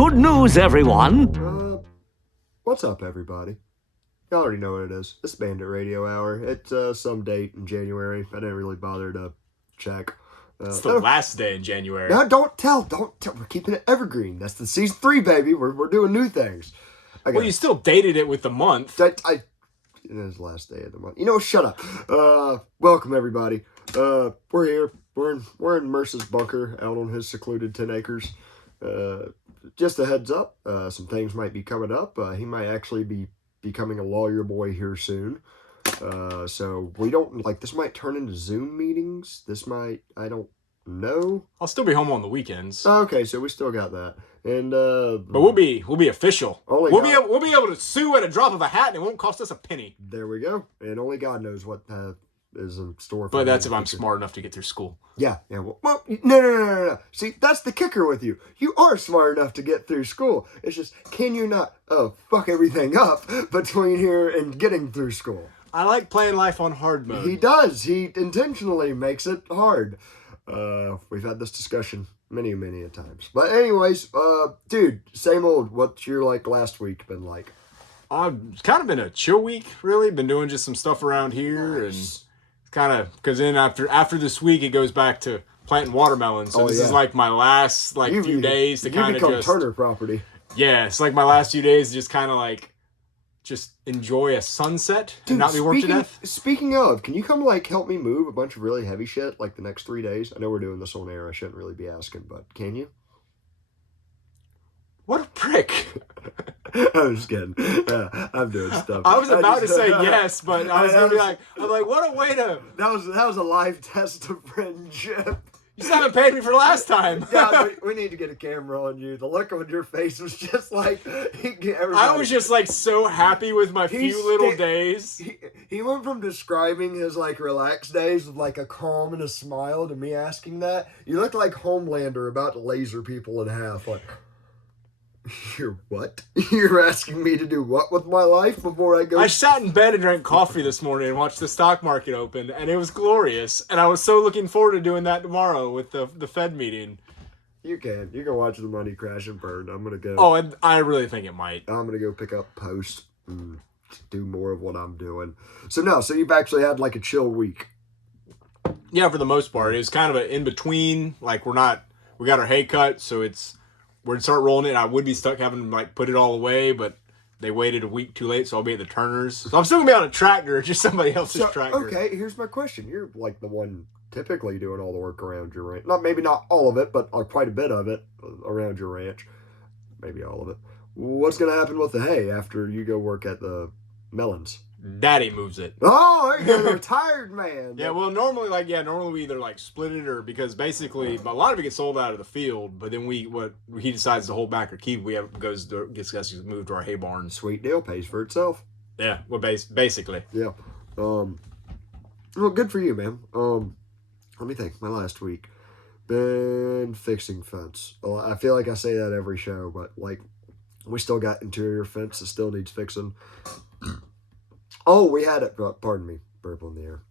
Good news, everyone. What's up, everybody? You already know what it is. It's Bandit Radio Hour. It's some date in January. I didn't really bother to check. It's the last day in January. No, don't tell. We're keeping it evergreen. That's the season 3, baby. We're doing new things. Well, you still dated it with the month. It is the last day of the month. You know, shut up. Welcome, everybody. We're here. We're in Merce's bunker out on his secluded 10 acres. Just a heads up. Some things might be coming up. He might actually be becoming a lawyer boy here soon. So we don't, this might turn into Zoom meetings. I don't know. I'll still be home on the weekends. Okay, so we still got that. And but we'll be official. We'll be able to sue at a drop of a hat, and it won't cost us a penny. There we go. And only God knows what is in store for But that's if I'm smart enough to get through school. Yeah. Well, no. See, that's the kicker with you. You are smart enough to get through school. It's just, can you not fuck everything up between here and getting through school? I like playing life on hard mode. He does. He intentionally makes it hard. We've had this discussion many a times. But anyways, dude, same old. What's your last week been like? It's kind of been a chill week, really. Been doing just some stuff around here, Nice. and kind of because then after this week, it goes back to planting watermelons. So this is my last few days to kind of just Turner property. Yeah, it's my last few days to just kind of just enjoy a sunset and not be worked to death. Speaking of, can you come help me move a bunch of really heavy shit the next 3 days? I know we're doing this on air. I shouldn't really be asking, but can you? What a prick. I'm just kidding. I'm doing stuff. I was about to say yes, but I was going to be I'm what a way to... That was a live test of friendship. You still haven't paid me for last time. Yeah, we need to get a camera on you. The look on your face was just I was just so happy with my few little days. He went from describing his relaxed days with a calm and a smile to me asking that. You look like Homelander about to laser people in half. You're what? You're asking me to do what with my life before I go? I sat in bed and drank coffee this morning and watched the stock market open, and it was glorious. And I was so looking forward to doing that tomorrow with the Fed meeting. You can watch the money crash and burn. I'm gonna go. Oh, and I really think it might. I'm gonna go pick up post and do more of what I'm doing. So you've actually had a chill week. Yeah, for the most part, it was kind of an in between. We got our hay cut, so we're gonna start rolling it. I would be stuck having to put it all away, but they waited a week too late, so I'll be at the Turners. So I'm still gonna be on a tractor, it's just somebody else's tractor. Okay, here's my question. You're the one typically doing all the work around your ranch. Maybe not all of it, but quite a bit of it around your ranch. Maybe all of it. What's gonna happen with the hay after you go work at the melons? Daddy moves it. Oh, you're a retired man. Yeah, well, normally we either split it or because basically a lot of it gets sold out of the field, but then what he decides to hold back or keep, gets moved to our hay barn. Sweet deal, pays for itself. Yeah, well, basically. Yeah. Well, good for you, man. Let me think. My last week been fixing fence. Well, I feel like I say that every show, but we still got interior fence that still needs fixing. Oh, we had it. Pardon me, burp on the air.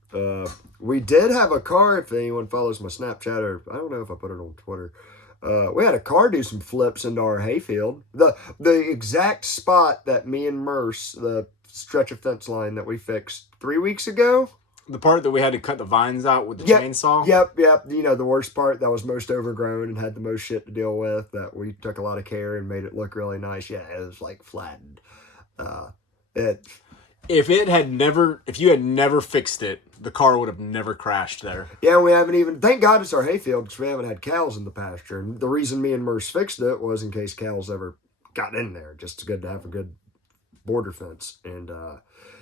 We did have a car. If anyone follows my Snapchat, or I don't know if I put it on Twitter. We had a car do some flips into our hayfield. The exact spot that me and Merce, the stretch of fence line that we fixed 3 weeks ago. The part that we had to cut the vines out with the chainsaw? Yep. The worst part that was most overgrown and had the most shit to deal with, that we took a lot of care and made it look really nice. Yeah, it was flattened. If you had never fixed it, the car would have never crashed there. Yeah, we haven't even, thank God it's our hayfield because we haven't had cows in the pasture. And the reason me and Merce fixed it was in case cows ever got in there. Just good to have a good border fence. And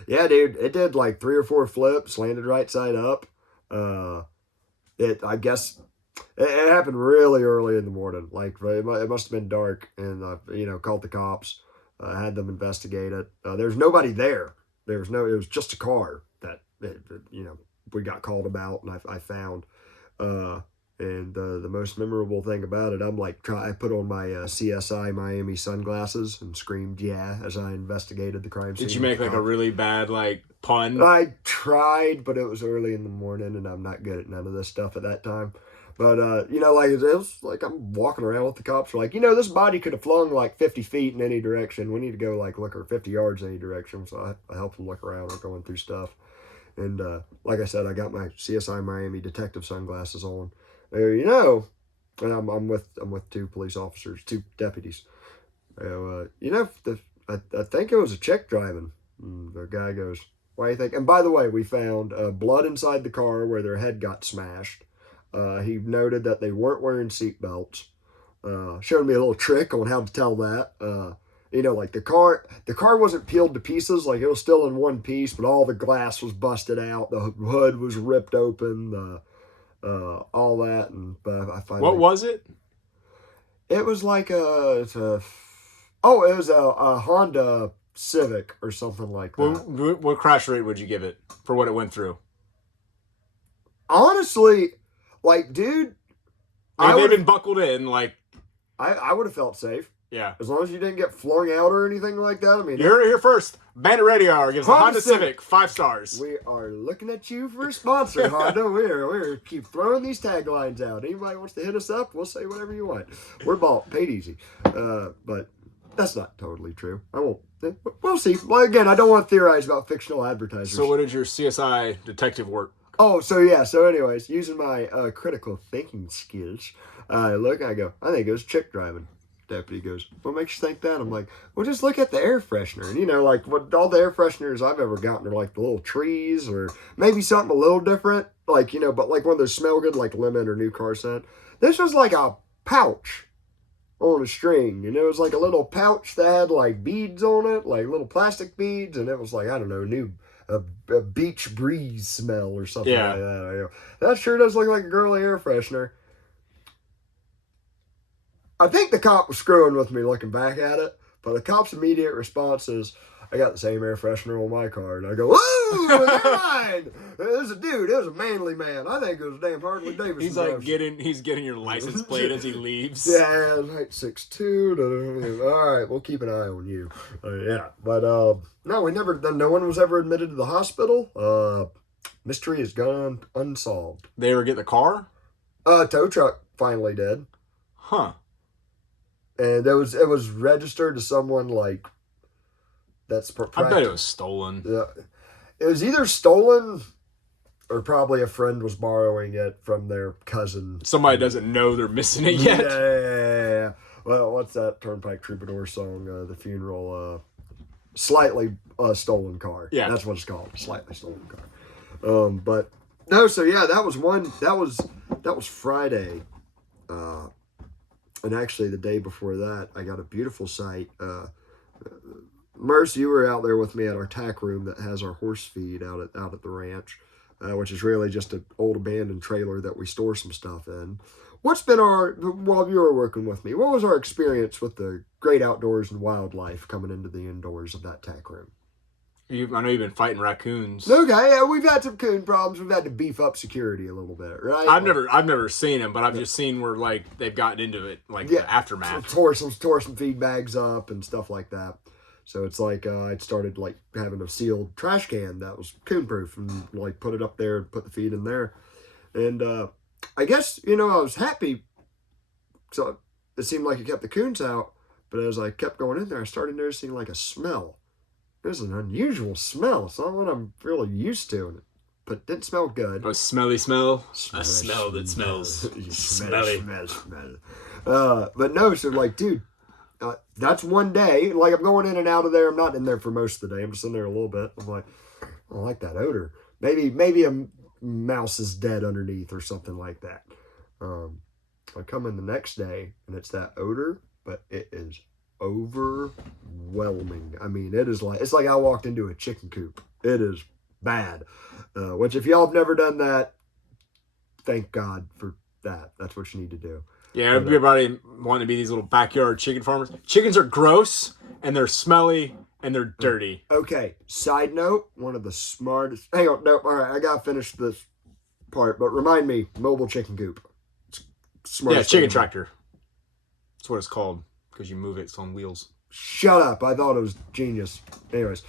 yeah, dude, it did 3 or 4 flips, landed right side up. I guess it happened really early in the morning. It must have been dark, and called the cops. Had them investigate it. There's nobody there. It was just a car that we got called about, and I found. And the most memorable thing about it, I put on my CSI Miami sunglasses and screamed "yeah" as I investigated the crime scene. Did you make a really bad pun? I tried, but it was early in the morning, and I'm not good at none of this stuff at that time. But, like, it was like I'm walking around with the cops. Like, this body could have flung like 50 feet in any direction. We need to go, like, look or 50 yards in any direction. So I helped them look around. We're going through stuff. And like I said, I got my CSI Miami detective sunglasses on. There, and I'm with two police officers, two deputies. I think it was a chick driving. And the guy goes, "Why do you think?" And by the way, we found blood inside the car where their head got smashed. He noted that they weren't wearing seatbelts. Showed me a little trick on how to tell that. Like the car wasn't peeled to pieces, like it was still in one piece, but all the glass was busted out, the hood was ripped open, all that, and I finally. What was it? It was like it was a Honda Civic or something like that. What crash rate would you give it for what it went through? Honestly, like, dude, they've been buckled in, like. I would have felt safe. Yeah. As long as you didn't get flung out or anything like that. I mean, you heard it here first. Bandit Radio Hour gives the Honda Civic 5 stars. We are looking at you for a sponsor, Honda. We're keep throwing these taglines out. Anybody wants to hit us up, we'll say whatever you want. We're bought, paid easy. But that's not totally true. I won't. We'll see. Well, again, I don't want to theorize about fictional advertisers. So what did your CSI detective work? Oh, so yeah. So anyways, using my critical thinking skills, I go, I think it was chick driving. Deputy goes, "What makes you think that?" I'm like, "Well, just look at the air freshener." And like what all the air fresheners I've ever gotten are like the little trees or maybe something a little different, like but like one of those smell good, like lemon or new car scent. This was like a pouch on a string, and it was like a little pouch that had like beads on it, like little plastic beads, and it was like, I don't know, a beach breeze smell or something like that. That sure does look like a girly air freshener. I think the cop was screwing with me looking back at it, but the cop's immediate response is, "I got the same air freshener on my car." And I go, "Whoa, never mind. It was a dude. It was a manly man. I think it was a damn Harley Davidson." He's like getting your license plate as he leaves. Yeah, like 6'2". All right, we'll keep an eye on you. Yeah, but no, no one was ever admitted to the hospital. Mystery is gone unsolved. They ever get the car? Tow truck finally did. Huh. And it was registered to someone like that's. I bet it was stolen. Yeah, it was either stolen or probably a friend was borrowing it from their cousin. Somebody doesn't know they're missing it yet. Yeah. Well, what's that Turnpike Troubadour song? The funeral, slightly stolen car. Yeah, that's what it's called, slightly stolen car. But no, so yeah, that was one. That was Friday. And actually, the day before that, I got a beautiful sight. Merce, you were out there with me at our tack room that has our horse feed out at the ranch, which is really just an old abandoned trailer that we store some stuff in. What's been while you were working with me, what was our experience with the great outdoors and wildlife coming into the indoors of that tack room? I know you've been fighting raccoons. Okay, yeah, we've had some coon problems. We've had to beef up security a little bit, right? I've never seen them, but I've just seen where like they've gotten into it, like the aftermath. Tore some feed bags up and stuff like that. So it's like I'd started like having a sealed trash can that was coon proof and like put it up there and put the feed in there. And I guess I was happy. So it seemed like it kept the coons out, but as I kept going in there, I started noticing like a smell. There's an unusual smell. It's not what I'm really used to, but it didn't smell good. A smelly smell? A smell that smells smelly. Smell. But no, so like, dude, that's one day. Like, I'm going in and out of there. I'm not in there for most of the day. I'm just in there a little bit. I'm like, I like that odor. Maybe a mouse is dead underneath or something like that. I come in the next day, and it's that odor, but it is overwhelming. I mean, it's like I walked into a chicken coop. It is bad. Which if y'all have never done that, thank God for that. That's what you need to do. Yeah, everybody wanting to be these little backyard chicken farmers. Chickens are gross and they're smelly and they're dirty. Okay. Side note, one of the smartest. Hang on. Nope. All right. I gotta finish this part. But remind me, mobile chicken coop. Yeah, chicken tractor. That's what it's called. Because you move it, it's on wheels. Shut up. I thought it was genius. Anyways,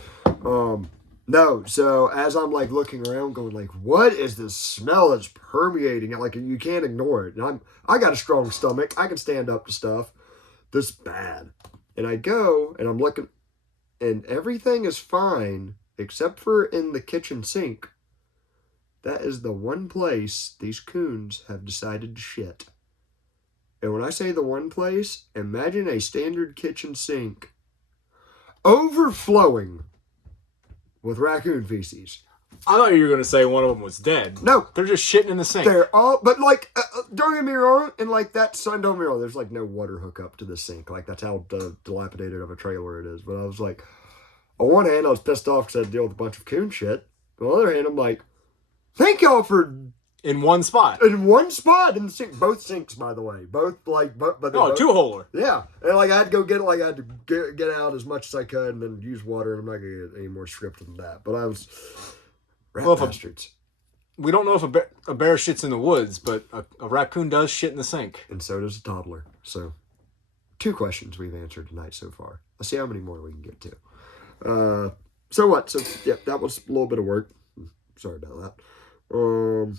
No, so as I'm like looking around, going like, what is this smell that's permeating it? Like you can't ignore it. And I got a strong stomach. I can stand up to stuff. This bad. And I go and I'm looking, and everything is fine except for in the kitchen sink. That is the one place these coons have decided to shit. And when I say the one place, imagine a standard kitchen sink overflowing with raccoon feces. I thought you were going to say one of them was dead. No. They're just shitting in the sink. They're all, but like, don't get me wrong, and like that sun, don't get me wrong, there's like no water hookup to the sink. Like that's how dilapidated of a trailer it is. But I was like, on one hand, I was pissed off because I had to deal with a bunch of coon shit. On the other hand, I'm like, thank y'all for... In one spot. In one spot in the sink. Both sinks, by the way. Both, like, but oh, two-holer. Yeah. And like, I had to go get it, like, I had to get out as much as I could and then use water, and I'm not going to get any more scripted than that. But I was... bastards. We don't know if a bear shits in the woods, but a raccoon does shit in the sink. And so does a toddler. So, 2 questions we've answered tonight so far. Let's see how many more we can get to. So what? So, yeah, that was a little bit of work. Sorry about that.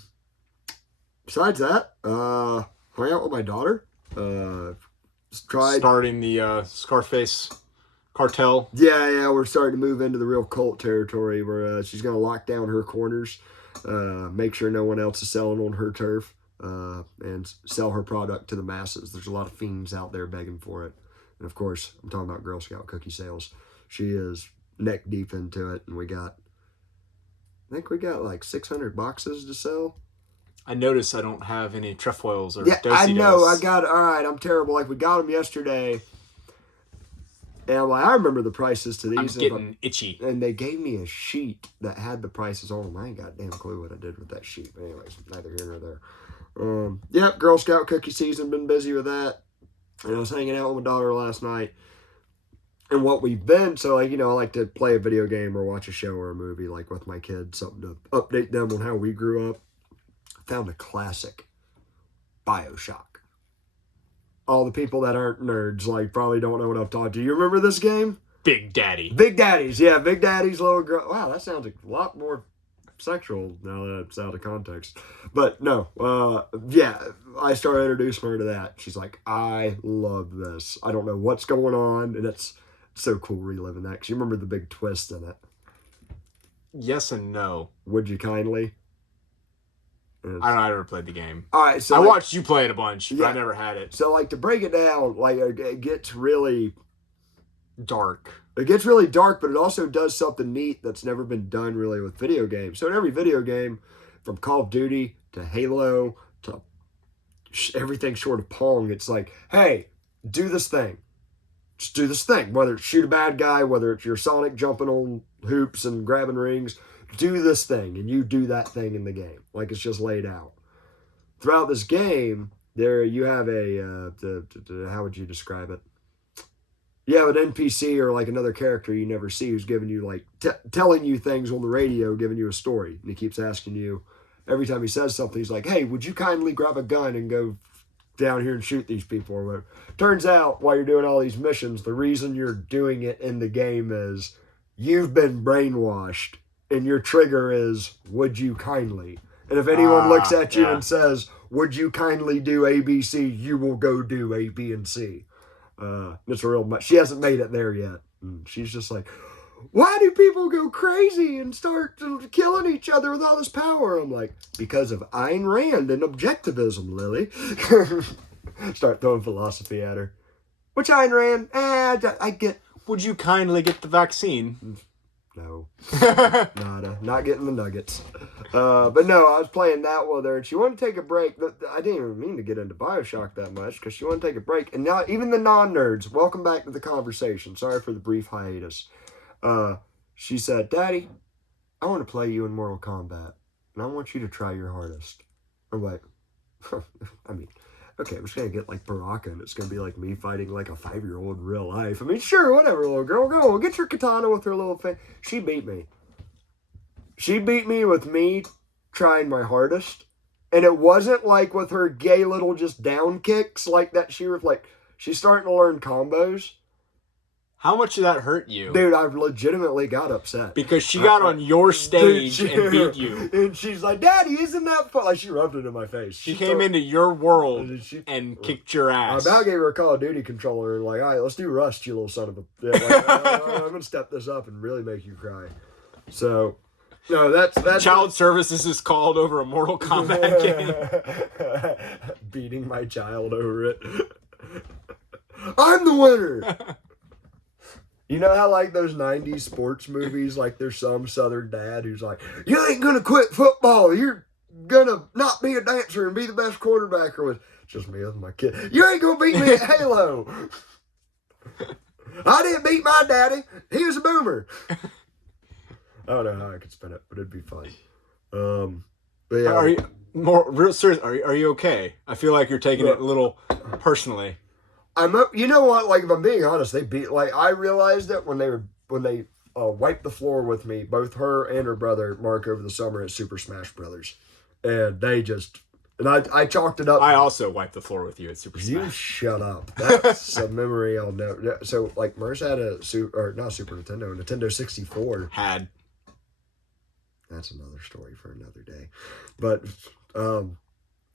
Besides that, hung out with my daughter. Starting the Scarface cartel. Yeah, we're starting to move into the real cult territory where she's going to lock down her corners, make sure no one else is selling on her turf, and sell her product to the masses. There's a lot of fiends out there begging for it. And of course, I'm talking about Girl Scout cookie sales. She is neck deep into it, and I think we got like 600 boxes to sell. I notice I don't have any trefoils or do-si-dos. I know. All right, I'm terrible. Like, we got them yesterday. And I'm like, I remember the prices to these. I'm getting itchy. And they gave me a sheet that had the prices on them. I ain't got a damn clue what I did with that sheet. But anyways, neither here nor there. Yep, Girl Scout cookie season. Been busy with that. And I was hanging out with my daughter last night. And what we've been, so like, I like to play a video game or watch a show or a movie, like with my kids, something to update them on how we grew up. Found a classic, BioShock. All the people that aren't nerds, like, probably don't know what I'm talking about. Do you remember this game? Big Daddy. Big Daddies, yeah. Big Daddy's little girl. Wow, that sounds a lot more sexual now that it's out of context. But no, yeah, I started introducing her to that. She's like, I love this. I don't know what's going on, and it's so cool reliving that, because you remember the big twist in it. Yes and no. Would you kindly? I never played the game. All right, so I watched you play it a bunch, but I never had it. So, like, to break it down, like, it gets really dark. It gets really dark, but it also does something neat that's never been done really with video games. So in every video game, from Call of Duty to Halo to everything short of Pong, it's like, hey, do this thing. Just do this thing. Whether it's shoot a bad guy, whether it's your Sonic jumping on hoops and grabbing rings, do this thing, and you do that thing in the game. Like, it's just laid out. Throughout this game, there you have how would you describe it? You have an NPC or like another character you never see who's giving you like telling you things on the radio, giving you a story. And he keeps asking you, every time he says something, he's like, hey, would you kindly grab a gun and go down here and shoot these people or whatever. Turns out, while you're doing all these missions, the reason you're doing it in the game is you've been brainwashed. And your trigger is, would you kindly? And if anyone looks at you and says, would you kindly do A, B, C, you will go do A, B, and C. It's a real much. She hasn't made it there yet. And she's just like, why do people go crazy and start killing each other with all this power? I'm like, because of Ayn Rand and objectivism, Lily. Start throwing philosophy at her. Which Ayn Rand? I get. Would you kindly get the vaccine? No. Nada. Not getting the nuggets. But no, I was playing that with her, and she wanted to take a break. I didn't even mean to get into BioShock that much, because she wanted to take a break. And now, even the non-nerds, welcome back to the conversation. Sorry for the brief hiatus. She said, Daddy, I want to play you in Mortal Kombat, and I want you to try your hardest. I'm like, I mean, okay, I'm just going to get like Baraka, and it's going to be like me fighting like a 5-year-old in real life. I mean, sure, whatever, little girl. Go, get your katana with her little thing. She beat me. She beat me with me trying my hardest. And it wasn't like with her gay little just down kicks like that. She was like, she's starting to learn combos. How much did that hurt you? Dude, I legitimately got upset. Because she got on your stage and beat you. And she's like, Daddy, isn't that fun? Like, she rubbed it in my face. She came into your world and kicked your ass. I about gave her a Call of Duty controller and like, all right, let's do Rust, you little son of a... Yeah, like, I'm going to step this up and really make you cry. So, no, that's... Child services is called over a Mortal Kombat game. Beating my child over it. I'm the winner! You know how, like, those 90s sports movies, like, there's some southern dad who's like, you ain't gonna quit football. You're gonna not be a dancer and be the best quarterback. Or it's just me with my kid. You ain't gonna beat me at Halo. I didn't beat my daddy. He was a boomer. I don't know how I could spin it, but it'd be fun. But yeah. Are you, more real serious, are you okay? I feel like you're taking it a little personally. You know what? Like, if I'm being honest, they beat. Like, I realized it when they wiped the floor with me, both her and her brother Mark over the summer at Super Smash Brothers, and they just. And I chalked it up. I also wiped the floor with you at Super Smash. You shut up. That's a memory I'll never. So, like, Merce had a not Super Nintendo, a Nintendo 64. Had. That's another story for another day, but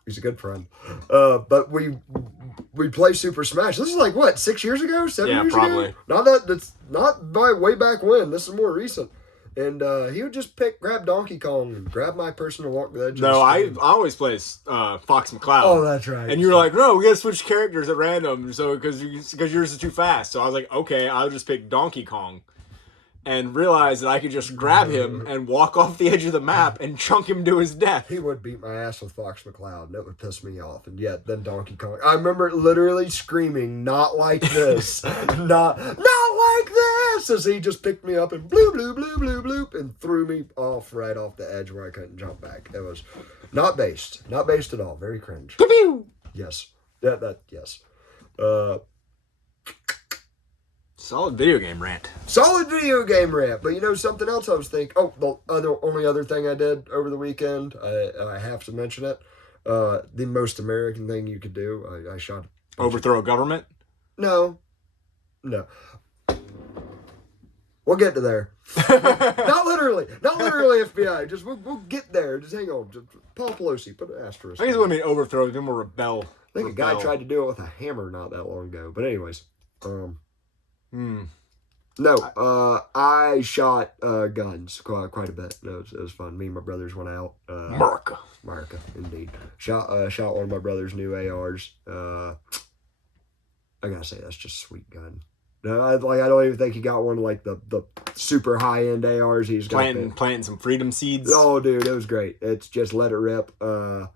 he's a good friend. But we play Super Smash. This is like what, 6 years ago, 7 years probably. ago. That's not by way back when. This is more recent. And he would just grab Donkey Kong and grab my person and walk the edge. No, I always play Fox McCloud. Oh, that's right. And you were like, no, we gotta switch characters at random, so because yours is too fast. So I was like, okay, I'll just pick Donkey Kong. And realized that I could just grab him and walk off the edge of the map and chunk him to his death. He would beat my ass with Fox McCloud, and it would piss me off. And yet, then Donkey Kong. I remember literally screaming, "Not like this, not like this!" as he just picked me up and bloop, bloop, bloop, bloop, bloop, and threw me right off the edge where I couldn't jump back. It was not based at all. Very cringe. Pew-pew! Yes, yes. Solid video game rant. Solid video game rant. But you know something else I was thinking. Oh, the only other thing I did over the weekend, I have to mention it. The most American thing you could do. I shot. Overthrow a government? No. We'll get to there. Not literally FBI. Just we'll get there. Just hang on. Just, Paul Pelosi, put an asterisk. I guess it wouldn't mean overthrow. Then we'll rebel. I think a guy tried to do it with a hammer not that long ago. But anyways, No, I shot guns quite a bit. It was fun. Me and my brothers went out. America, indeed. Shot one of my brother's new ARs. I gotta say that's just a sweet gun. No, I don't even think he got one of like the super high end ARs. He's got planting some freedom seeds. Oh, dude, it was great. It's just let it rip. My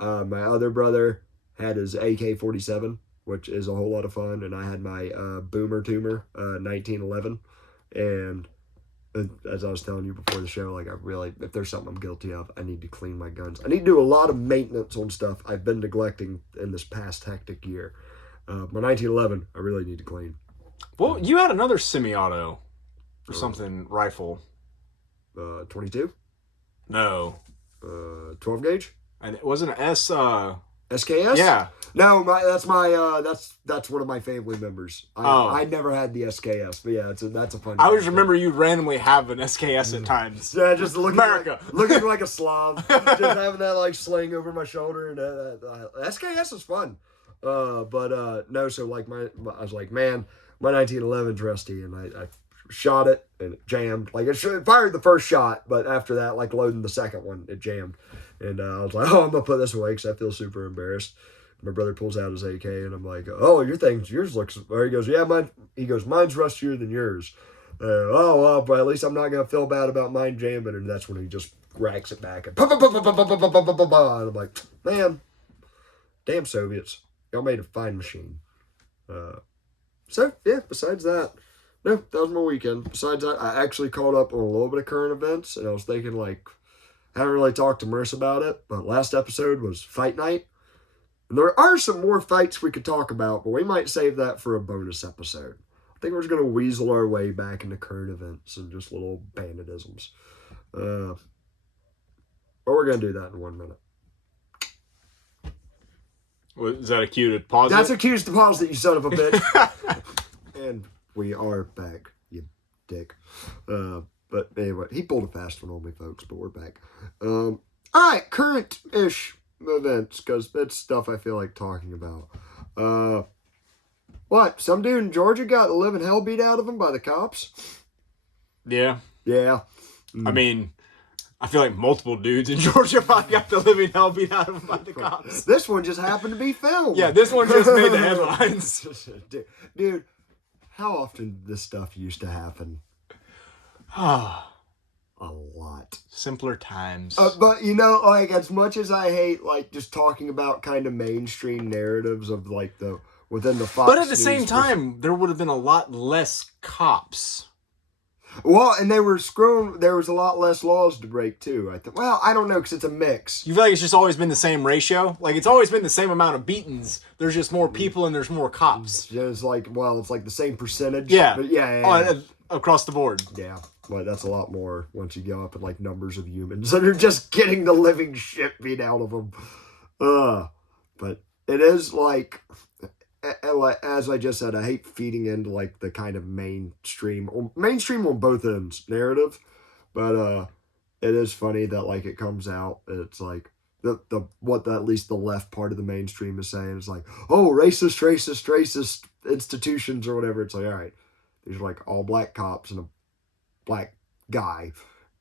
other brother had his AK-47. Which is a whole lot of fun. And I had my Boomer Toomer 1911. And as I was telling you before the show, like if there's something I'm guilty of, I need to clean my guns. I need to do a lot of maintenance on stuff I've been neglecting in this past hectic year. My 1911, I really need to clean. Well, you had another semi-auto or something rifle. 22? No. 12 gauge? And it wasn't an S. SKS? Yeah. No, that's one of my family members. I never had the SKS, but yeah, that's a fun. I always remember you randomly have an SKS at times. Yeah, just looking America, looking like a Slav, just having that like sling over my shoulder, and SKS is fun. No, so like I was like, man, my 1911's rusty, and I shot it and it jammed. Like it fired the first shot, but after that, like loading the second one, it jammed. And I was like, I'm going to put this away because I feel super embarrassed. My brother pulls out his AK, and I'm like, oh, yours looks... Or he goes, yeah, mine's rustier than yours. Well, but at least I'm not going to feel bad about mine jamming. And that's when he just racks it back. And I'm like, man, damn Soviets. Y'all made a fine machine. So, yeah, besides that, no, that was my weekend. Besides that, I actually caught up on a little bit of current events, and I was thinking, like, I haven't really talked to Marissa about it, but last episode was fight night. And there are some more fights we could talk about, but we might save that for a bonus episode. I think we're just going to weasel our way back into current events and just little banditisms. But we're going to do that in 1 minute. Well, is that a cue to pause? That's a cue to pause it, you son of a bitch. And We are back, you dick. But anyway, he pulled a fast one on me, folks, but we're back. All right, current-ish events, because it's stuff I feel like talking about. What? Some dude in Georgia got the living hell beat out of him by the cops? Yeah. Yeah. I mean, I feel like multiple dudes in Georgia probably got the living hell beat out of them by the cops. This one just happened to be filmed. Yeah, this one just made the headlines. Dude, how often did this stuff used to happen? A lot. Simpler times. But, you know, like, as much as I hate, like, just talking about kind of mainstream narratives of, like, within the Fox but at the News same time, there would have been a lot less cops. Well, and they were screwing. There was a lot less laws to break too. I think. Well, I don't know because it's a mix. You feel like it's just always been the same ratio? Like it's always been the same amount of beatings. There's just more people and there's more cops. Yeah, it's like it's like the same percentage. Yeah, but yeah. Across the board. Yeah, but that's a lot more once you go up in like numbers of humans that are just getting the living shit beat out of them. But it is like. As I just said, I hate feeding into like the kind of mainstream on both ends narrative, but it is funny that like it comes out. It's like at least the left part of the mainstream is saying is like, oh, racist institutions or whatever. It's like, all right, these are like all black cops and a black guy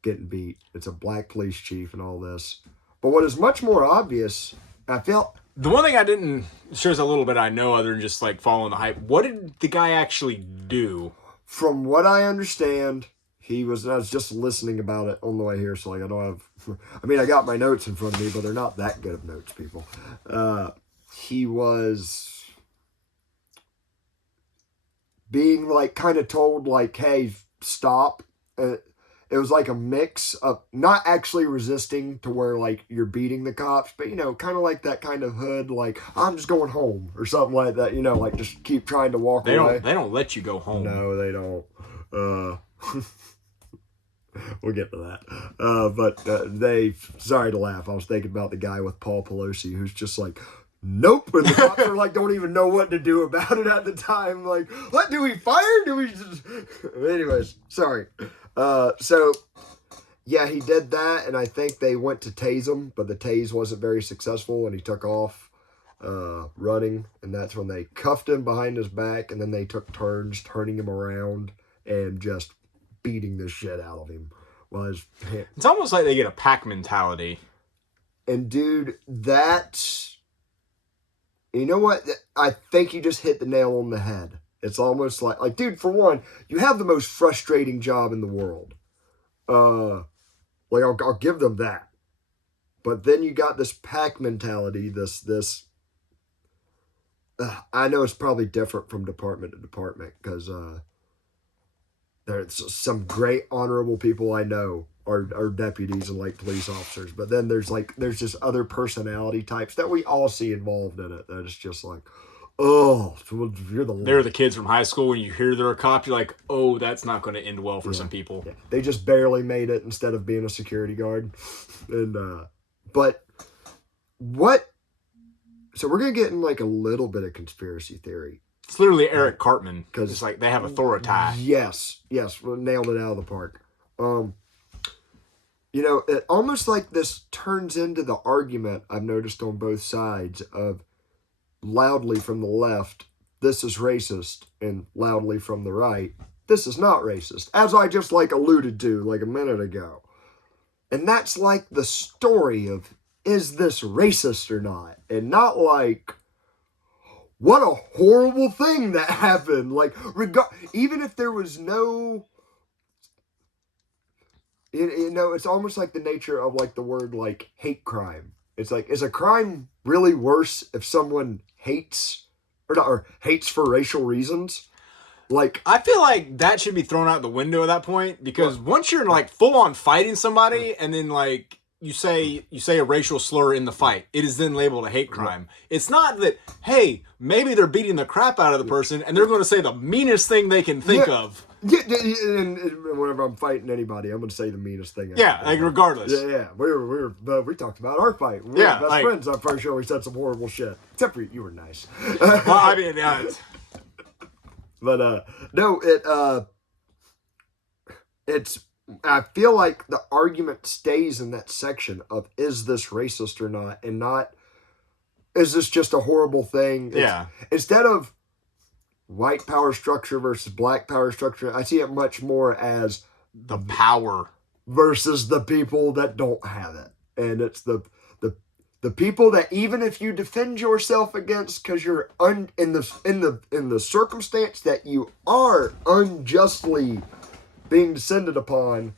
getting beat. It's a black police chief and all this. But what is much more obvious, I feel. The one thing I didn't shows a little bit I know other than just like following the hype. What did the guy actually do? From what I understand, I was just listening about it on the way here, so like I don't have. I mean, I got my notes in front of me, but they're not that good of notes, people. He was being like kind of told like, "Hey, stop." It was like a mix of not actually resisting to where like you're beating the cops, but you know, kind of like that kind of hood, like I'm just going home or something like that. You know, like just keep trying to walk away. They don't let you go home. No, they don't. We'll get to that. But sorry to laugh. I was thinking about the guy with Paul Pelosi who's just like, nope. And the cops are like, don't even know what to do about it at the time. Like, what? Do we fire? Do we just... Anyways, sorry. So, yeah, he did that, and I think they went to tase him, but the tase wasn't very successful, and he took off running, and that's when they cuffed him behind his back, and then they took turns turning him around and just beating the shit out of him. It's almost like they get a pack mentality. And, dude, that's... You know what? I think you just hit the nail on the head. It's almost like, dude, for one, you have the most frustrating job in the world. I'll give them that. But then you got this pack mentality, I know it's probably different from department to department because there's some great honorable people I know are deputies and like police officers. But then there's just other personality types that we all see involved in it. That it's just like, oh, you're the one. They're the kids from high school. When you hear they're a cop, you're like, oh, that's not going to end well for some people. Yeah. They just barely made it instead of being a security guard. And but what? So we're gonna get in like a little bit of conspiracy theory. It's literally Eric Cartman because it's like they have authority. Yes, we nailed it out of the park. You know, it almost like this turns into the argument I've noticed on both sides of loudly from the left, this is racist, and loudly from the right, this is not racist, as I just like alluded to like a minute ago. And that's like the story of, is this racist or not? And not like, what a horrible thing that happened. Like, even if there was no... You know, it's almost like the nature of like the word like hate crime. It's like, is a crime really worse if someone hates or hates for racial reasons? Like, I feel like that should be thrown out the window at that point because once you're like full on fighting somebody and then like you say a racial slur in the fight, it is then labeled a hate crime. It's not that, hey, maybe they're beating the crap out of the person and they're going to say the meanest thing they can think of. Yeah, and whenever I'm fighting anybody, I'm going to say the meanest thing. Like regardless. Yeah. We talked about our fight. We were best friends. I'm pretty sure we said some horrible shit. Except for you were nice. Well, I mean, But no, it's I feel like the argument stays in that section of is this racist or not, and not is this just a horrible thing? Yeah. Instead of white power structure versus black power structure, I see it much more as the power versus the people that don't have it. And it's the people that even if you defend yourself against because you're in the circumstance that you are unjustly being descended upon,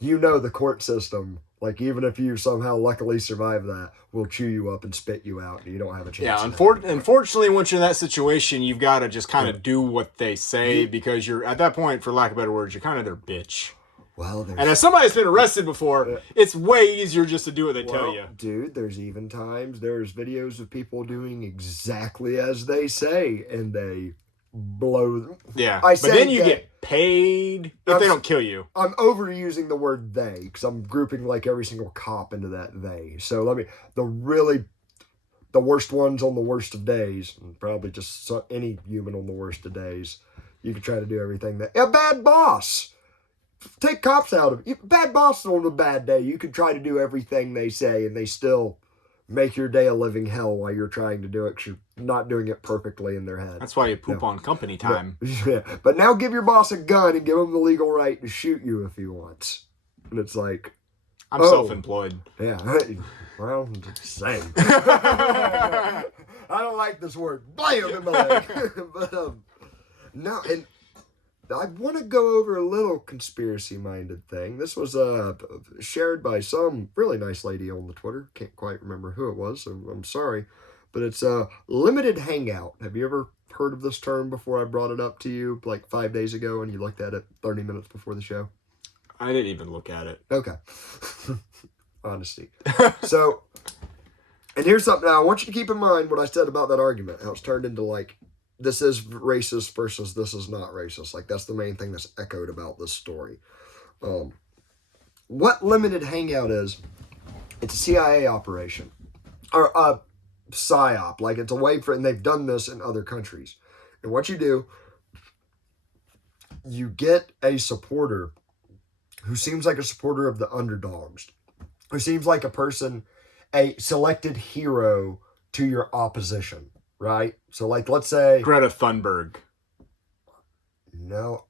you know the court system, like even if you somehow luckily survive that, will chew you up and spit you out and you don't have a chance. Yeah, unfortunately, once you're in that situation, you've got to just kind of do what they say because you're, at that point, for lack of better words, you're kind of their bitch. Well, and as somebody that's been arrested before, it's way easier just to do what they tell you. Dude, there's videos of people doing exactly as they say, and they blow them. Yeah, but then you get paid if they don't kill you. I'm overusing the word they because I'm grouping like every single cop into that they. So the worst ones on the worst of days, and probably just any human on the worst of days, you could try to do everything that a bad boss. Take cops out of it. Bad boss on a bad day. You could try to do everything they say, and they still make your day a living hell while you're trying to do it because you're not doing it perfectly in their head. That's why you poop on company time. But now give your boss a gun and give him the legal right to shoot you if he wants. And it's like... I'm self-employed. Yeah. Well, same. I don't like this word. Blam in my leg. But, no, and... I want to go over a little conspiracy-minded thing. This was shared by some really nice lady on the Twitter. Can't quite remember who it was, so I'm sorry. But it's a limited hangout. Have you ever heard of this term before I brought it up to you like 5 days ago and you looked at it 30 minutes before the show? I didn't even look at it. Okay. Honesty. So, and here's something. Now, I want you to keep in mind what I said about that argument. How it's turned into like, this is racist versus this is not racist. Like, that's the main thing that's echoed about this story. What limited hangout is, it's a CIA operation. Or a PSYOP. Like, it's a way for, and they've done this in other countries. And what you do, you get a supporter who seems like a supporter of the underdogs. Who seems like a person, a selected hero to your opposition. Right? So, like, let's say... Greta Thunberg. No.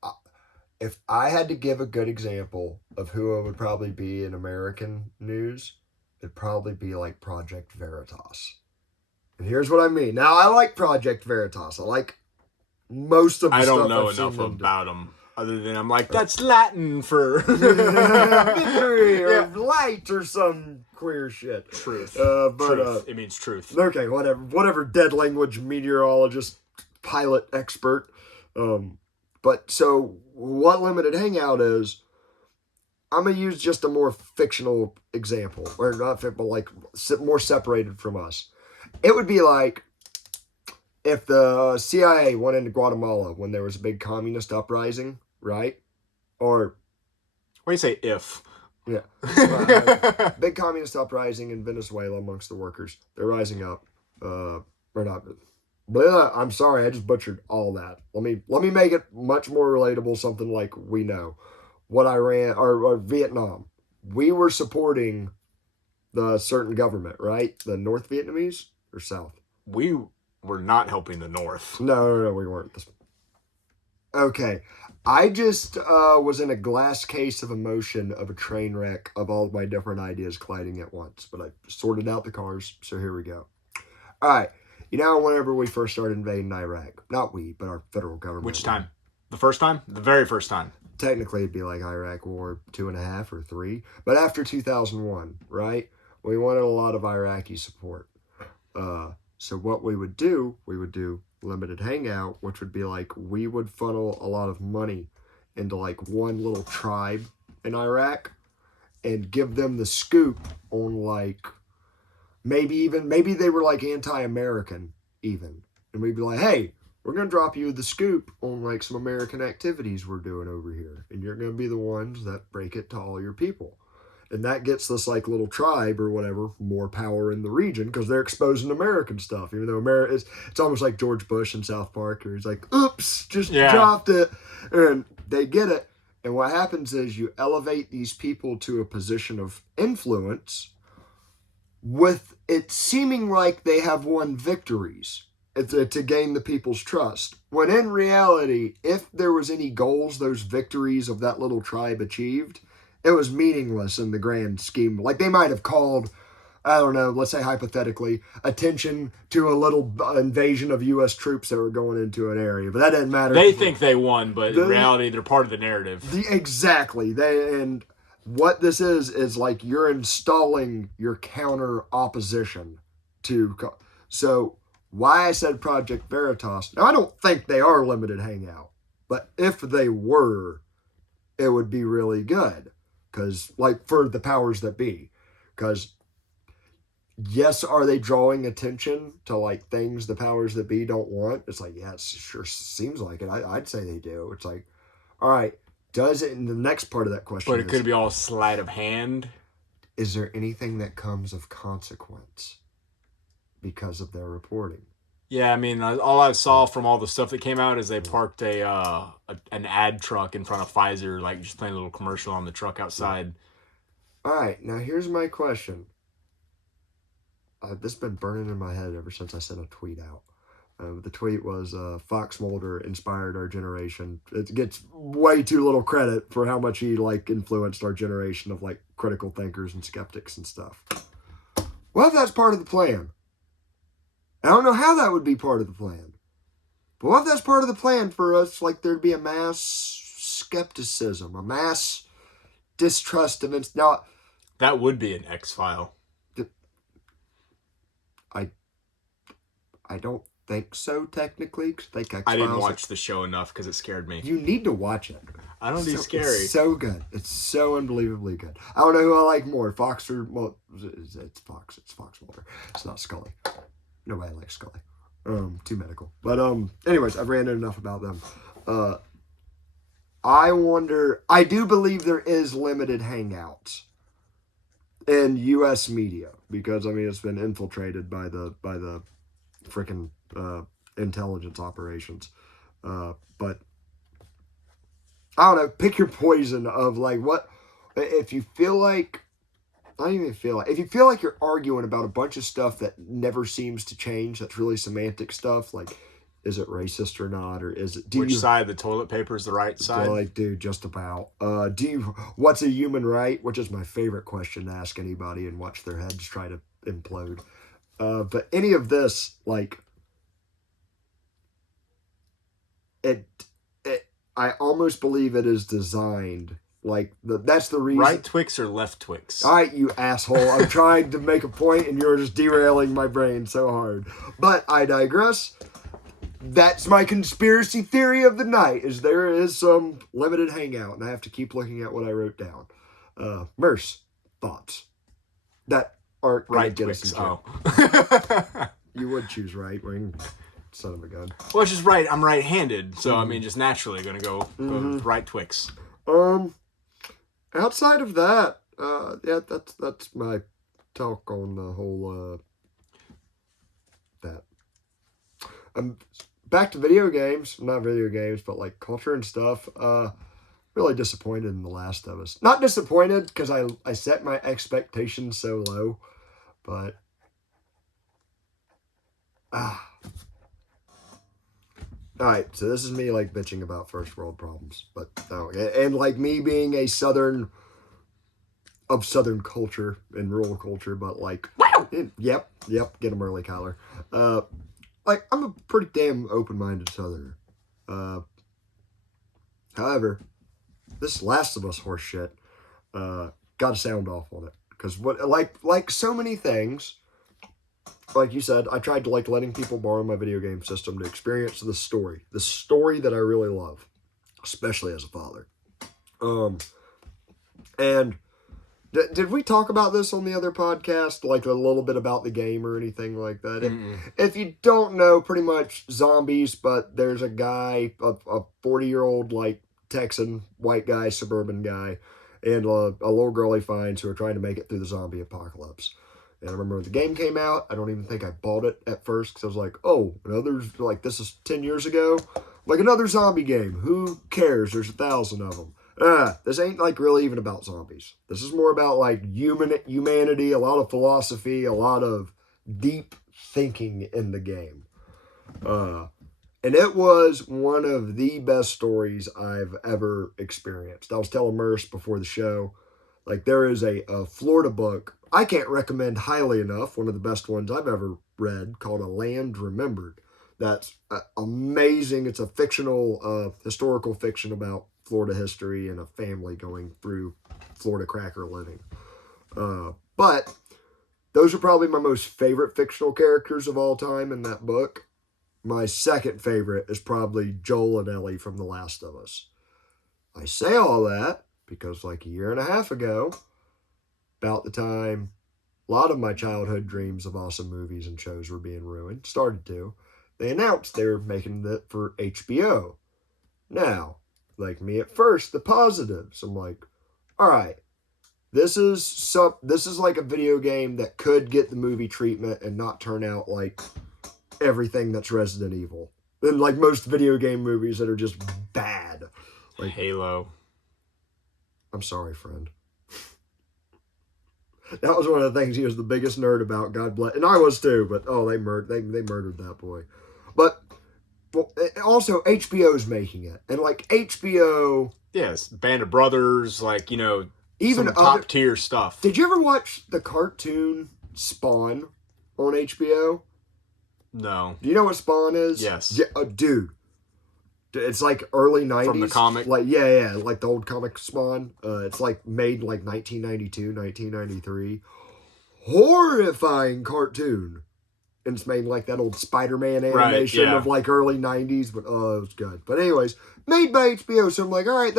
If I had to give a good example of who it would probably be in American news, it'd probably be, like, Project Veritas. And here's what I mean. Now, I like Project Veritas. I like most of the stuff I don't know enough about them. Other than I'm like, that's Latin for... victory or light or some queer shit. Truth. Truth. It means truth. Okay, whatever dead language meteorologist, pilot expert. But so what limited hangout is, I'm going to use just a more fictional example. Or not fictional, but like more separated from us. It would be like if the CIA went into Guatemala when there was a big communist uprising, right? Or... What do you say, if? Yeah. Big communist uprising in Venezuela amongst the workers. They're rising up. Or not. I'm sorry, I just butchered all that. Let me make it much more relatable, something like we know. What Iran, or Vietnam. We were supporting the certain government, right? The North Vietnamese or South? We were not helping the North. No, we weren't. Okay. I just was in a glass case of emotion of a train wreck of all of my different ideas colliding at once. But I sorted out the cars, so here we go. All right. You know, whenever we first started invading Iraq, not we, but our federal government. Which time? The first time? The very first time. Technically, it'd be like Iraq War 2.5 or 3. But after 2001, right? We wanted a lot of Iraqi support. So what we would do limited hangout, which would be like we would funnel a lot of money into like one little tribe in Iraq and give them the scoop on like maybe they were like anti-American even. And we'd be like, hey, we're going to drop you the scoop on like some American activities we're doing over here. And you're going to be the ones that break it to all your people. And that gets this like little tribe or whatever more power in the region because they're exposing American stuff. Even though it's almost like George Bush in South Park, where he's like, "Oops, just dropped it," and they get it. And what happens is you elevate these people to a position of influence, with it seeming like they have won victories to gain the people's trust. When in reality, if there was any goals those victories of that little tribe achieved, it was meaningless in the grand scheme. Like they might have called, I don't know, let's say hypothetically, attention to a little invasion of U.S. troops that were going into an area. But that didn't matter. They think they won, but in reality, they're part of the narrative. Exactly. And what this is like you're installing your counter opposition to. So why I said Project Veritas. Now, I don't think they are limited hangout. But if they were, it would be really good. Because, like, for the powers that be. Because, yes, are they drawing attention to, like, things the powers that be don't want? It's like, yeah, it sure seems like it. I'd say they do. It's like, all right, does it, and the next part of that question But it could be all sleight of hand. Is there anything that comes of consequence because of their reporting? Yeah, I mean, all I saw from all the stuff that came out is they parked an ad truck in front of Pfizer, like just playing a little commercial on the truck outside. All right, now here's my question. This has been burning in my head ever since I sent a tweet out. The tweet was, Fox Mulder inspired our generation. It gets way too little credit for how much he, like, influenced our generation of, like, critical thinkers and skeptics and stuff. What if that's part of the plan? I don't know how that would be part of the plan. But what if that's part of the plan for us, like there'd be a mass skepticism, a mass distrust of it. Now, that would be an X-File. I don't think so, technically. I didn't watch the show enough because it scared me. You need to watch it. I don't need scary. It's so good. It's so unbelievably good. I don't know who I like more, Fox or, well, it's Fox. It's Fox Mulder. It's not Scully. Nobody likes Scully. Too medical. But anyways, I've ranted enough about them. I wonder. I do believe there is limited hangouts in U.S. media because I mean it's been infiltrated by the freaking intelligence operations. But I don't know. Pick your poison of like what if you feel like. I don't even feel like if you feel like you're arguing about a bunch of stuff that never seems to change, that's really semantic stuff. Like, is it racist or not, or is it? Which side of the toilet paper is the right side? Like, dude, just about. What's a human right? Which is my favorite question to ask anybody and watch their heads try to implode. But any of this, like, I almost believe it is designed. Like, that's the reason. Right Twix or left Twix? All right, you asshole. I'm trying to make a point, and you're just derailing my brain so hard. But I digress. That's my conspiracy theory of the night, is there is some limited hangout, and I have to keep looking at what I wrote down. Merce, thoughts? That aren't right get Twix. us Oh. You would choose right wing. Son of a gun. Well, it's just right. I'm right-handed, so I mean, just naturally going to go with right Twix. Outside of that, yeah, that's my talk on the whole that. Back to video games, not video games, but like culture and stuff. Really disappointed in The Last of Us. Not disappointed because I set my expectations so low, but Alright, so this is me, like, bitching about first world problems. But, no, and, like, me being a Southern culture and rural culture, but, like, yep, get them early, Kyler. Like, I'm a pretty damn open-minded Southerner. However, this Last of Us horse shit, got to sound off on it. Because, like so many things, like you said, I tried to like letting people borrow my video game system to experience the story that I really love, especially as a father. And did we talk about this on the other podcast, like a little bit about the game or anything like that? If you don't know, pretty much zombies, but there's a guy, a 40-year-old like Texan white guy, suburban guy, and a little girl he finds who are trying to make it through the zombie apocalypse. And I remember when the game came out, I don't even think I bought it at first because I was like, oh, another, like, this is 10 years ago? Like, another zombie game. Who cares? There's 1,000 of them. This ain't, like, really even about zombies. This is more about, like, humanity, a lot of philosophy, a lot of deep thinking in the game. And it was one of the best stories I've ever experienced. I was telling Merce before the show, like, there is a Florida book I can't recommend highly enough, one of the best ones I've ever read, called A Land Remembered. That's amazing. It's a fictional, historical fiction about Florida history and a family going through Florida cracker living. But those are probably my most favorite fictional characters of all time in that book. My second favorite is probably Joel and Ellie from The Last of Us. I say all that because like a year and a half ago, about the time a lot of my childhood dreams of awesome movies and shows were being ruined, started to, they announced they were making it for HBO. Now, like me at first, the positives. I'm like, all right, this is like a video game that could get the movie treatment and not turn out like everything that's Resident Evil. And like most video game movies that are just bad. Like Halo. I'm sorry, friend. That was one of the things he was the biggest nerd about. God bless, and I was too. But they murdered that boy. But also HBO's making it, and like HBO, yes, Band of Brothers, like even some top tier stuff. Did you ever watch the cartoon Spawn on HBO? No. Do you know what Spawn is? Yes. Yeah, dude. It's like early 90s. From the comic? Like, yeah, like the old comic Spawn. It's like made in like 1992, 1993. Horrifying cartoon. And it's made like that old Spider-Man animation of like early 90s. But, it was good. But anyways, made by HBO. So I'm like, all right,